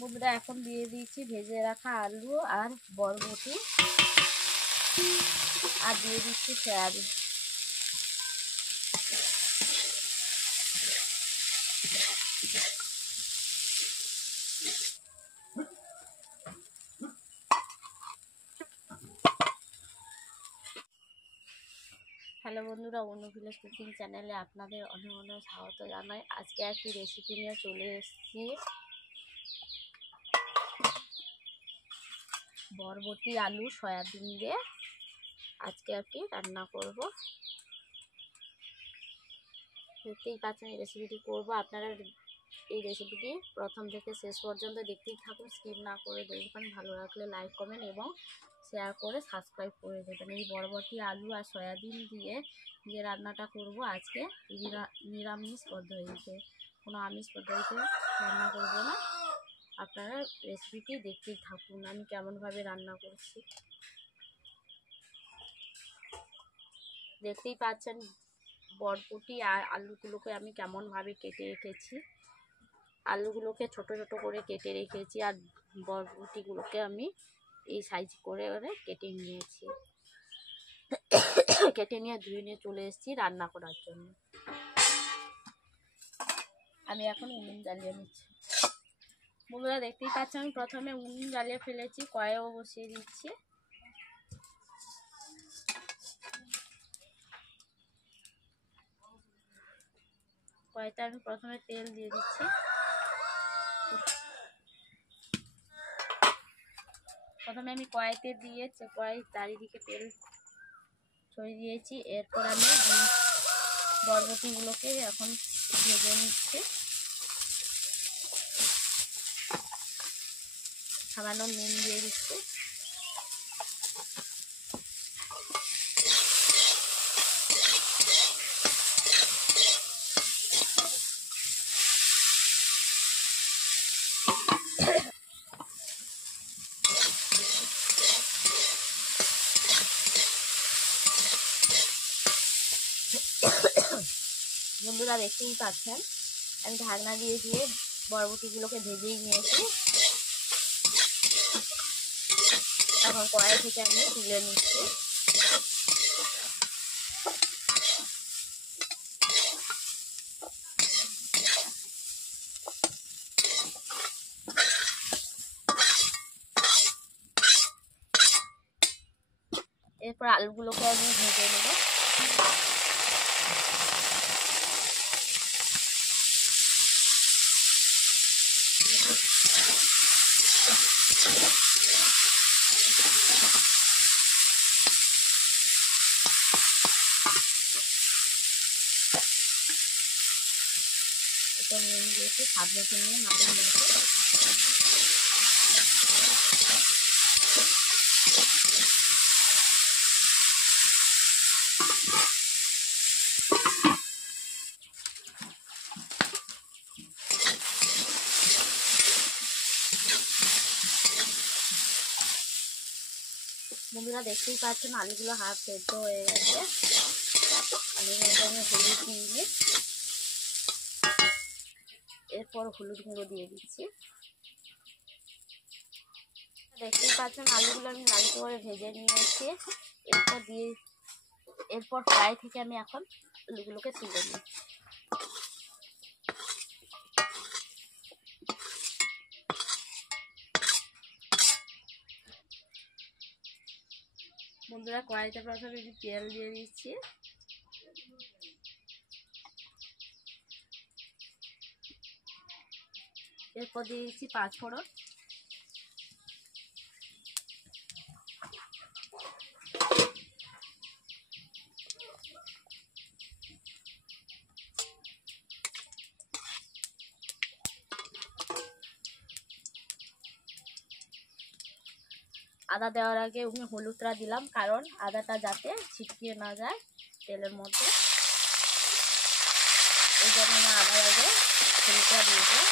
বন্ধুরা এখন দিয়ে দিয়েছি ভেজে রাখা আলু আর বরবটি, আর দিয়ে দিচ্ছি সয়াবিন। হ্যালো বন্ধুরা, অনু ভিলেজ কুকিং চ্যানেলে আপনাদের অনেক অনেক স্বাগত জানাই। আজকে একটি রেসিপি নিয়ে চলে এসেছি। বরবটি আলু সয়াবিন দিয়ে আজকে একটি রান্না করব। দেখতেই পাচ্ছেন এই রেসিপিটি করব। আপনারা এই রেসিপিটি প্রথম থেকে শেষ পর্যন্ত দেখতেই থাকুন, স্কিপ না করে দেখবেন। ভালো লাগলে লাইক কমেন্ট এবং শেয়ার করে সাবস্ক্রাইব করে দেবেন। এই বরবটি আলু আর সয়াবিন দিয়ে যে রান্নাটা করব আজকে নিরামিষ পদ্ধতিতে, কোনো আমিষ পদ্ধতিতে রান্না করব না। আপনারা রেসিপিটি দেখতেই থাকুন আমি কেমনভাবে রান্না করছি। দেখতেই পাচ্ছেন বরবটি আর আলুগুলোকে আমি কেমনভাবে কেটে রেখেছি। আলুগুলোকে ছোট ছোট করে কেটে রেখেছি আর বরবটিগুলোকে আমি এই সাইজ করে কেটে নিয়েছি। কেটে নিয়ে ধুয়ে নিয়ে চলে এসেছি রান্না করার জন্য। আমি এখন উনুন জ্বালিয়ে নিচ্ছি। বন্ধুরা দেখতেই পাচ্ছেন আমি প্রথমে উনুন জ্বালিয়ে ফেলেছি, কড়াইও বসিয়ে দিচ্ছি। কড়াইতে আমি প্রথমে তেল দিয়ে দিচ্ছি। প্রথমে আমি কড়াইতে দিয়ে কড়াই চারিদিকে তেল ছড়িয়ে দিয়েছি। এরপর আমি বরবটিগুলোকে এখন ভেজে নিচ্ছি। সামান্য নুন দিয়ে দিচ্ছি। বন্ধুরা দেখতেই পাচ্ছেন আমি ঢাকনা দিয়ে দিয়ে বরবটিগুলোকে ভেজেই নিয়েছি। এখন কড়াই থেকে আমি তুলে নিচ্ছি। এরপর আলুগুলোকে আমি ভেজে নেব। এটা নুন দিয়েছি স্বাদ মতো নিয়ে মাঝে মধ্যে। বন্ধুরা দেখতেই পাচ্ছেন আলুগুলো হাফ সেদ্ধ হয়ে গেছে। আলুর মধ্যে আমি হলুদ দিয়ে এরপর হলুদ গুঁড়ো দিয়ে দিচ্ছি। দেখতেই পাচ্ছেন আলুগুলো আমি লালচে করে ভেজে নিয়েছি। এরপর ফ্রাই থেকে আমি এখন আলুগুলোকে তুলে নিই। বন্ধুরা কড়াইতে প্রথমে একটু তেল দিয়ে দিচ্ছি। এরপর দিয়ে দিচ্ছি পাঁচফোড়ন। আদা দেওয়ার আগে আমি হলুদটা দিলাম, কারণ আদাটা যাতে ছিটকিয়ে না যায় তেলের মধ্যে, এই জন্য আমি আদার আগে হলুদটা দিয়ে দিলাম।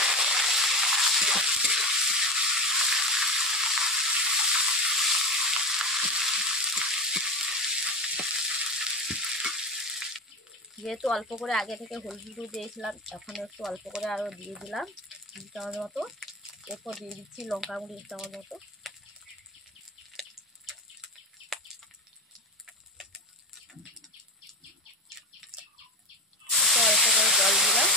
যেহেতু অল্প করে আগে থেকে হলুদ দিয়েছিলাম, এখন একটু অল্প করে আরও দিয়ে দিলাম 2 চামচ মতো। এরপর দিয়ে দিচ্ছি লঙ্কা গুঁড়ো 1 চামচ মতো। অল্প করে জল দিলাম।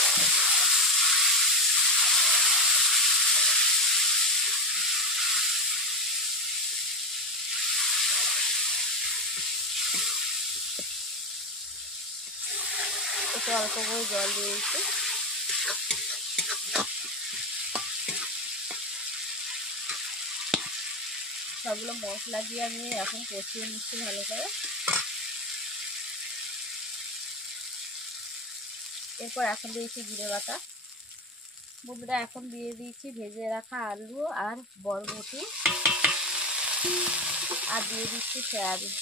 একটু অল্প করে জল দিয়েছি। সবগুলো মশলা দিয়ে আমি এখন কষিয়ে নিচ্ছি ভালো করে। এরপর এখন দিয়েছি জিরে বাটা। বন্ধুরা এখন দিয়ে দিয়েছি ভেজে রাখা আলু আর বরবটি, আর দিয়ে দিচ্ছি সয়াবিন।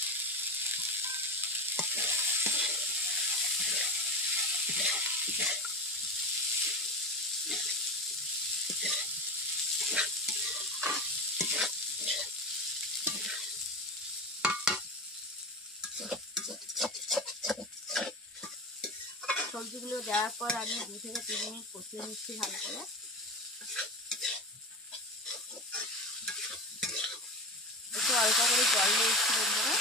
সবজিগুলো দেওয়ার পর আমি 2 থেকে 3 মিনিট কষিয়ে নিচ্ছি ভালো করে। একটু অল্প করে জল দিয়েছি বন্ধুরা।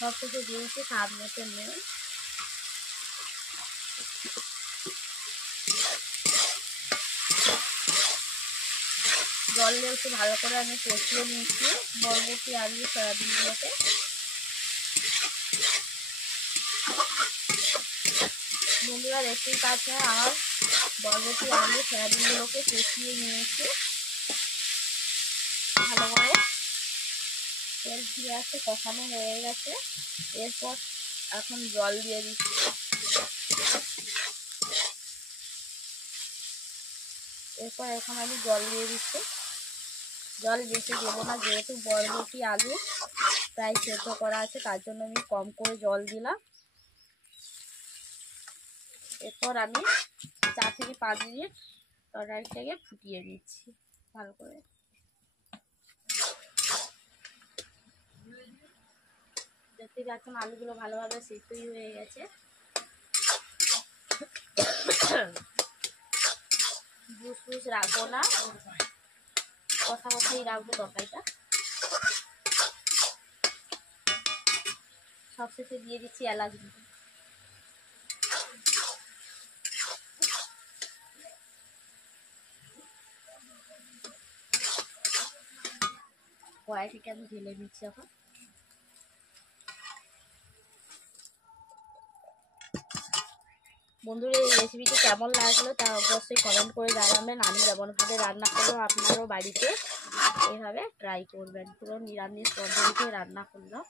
সব কিছু দিয়েছি স্বাদ মতো নুন। জল দিয়ে একটু ভালো করে আমি কষিয়ে নিচ্ছি বরবটি আলু সয়াবিনগুলোকে। বন্ধুরা দেখতেই পাচ্ছেন আমার বরবটি আলু সয়াবিনগুলোকে কষিয়ে নিয়েছি ভালো করে। তেল ছিঁড়ে আসছে, কষানো হয়ে গেছে। এরপর এখন জল দিয়ে দিচ্ছি। এরপর এখন আমি জল দিয়ে দিচ্ছি। জল বেশি দেবো না, যেহেতু বরবটি আলু প্রায় সেদ্ধ করা আছে, তার জন্য আমি কম করে জল দিলাম। এরপর আমি 4 থেকে 5 মিনিট তরকারিটাকে ফুটিয়ে নিচ্ছি ভালো করে। দেখতে পাচ্ছেন আলুগুলো ভালোভাবে সিদ্ধই হয়ে গেছে। জুস ফুস রাখবো না, কষা কষাই রাখবো তরকারিটা। সবশেষে দিয়ে দিচ্ছি এলাচ গুঁড়ো। কড়াইটাকে আমি ঢেলে নিচ্ছি এখন। বন্ধুরা এই রেসিপিটি কেমন লাগলো তা অবশ্যই কমেন্ট করে জানাবেন। আমি যেমনভাবে রান্না করলাম আপনারাও বাড়িতে এইভাবে ট্রাই করবেন। পুরো নিরামিষ পদ্ধতিতে রান্না করলাম।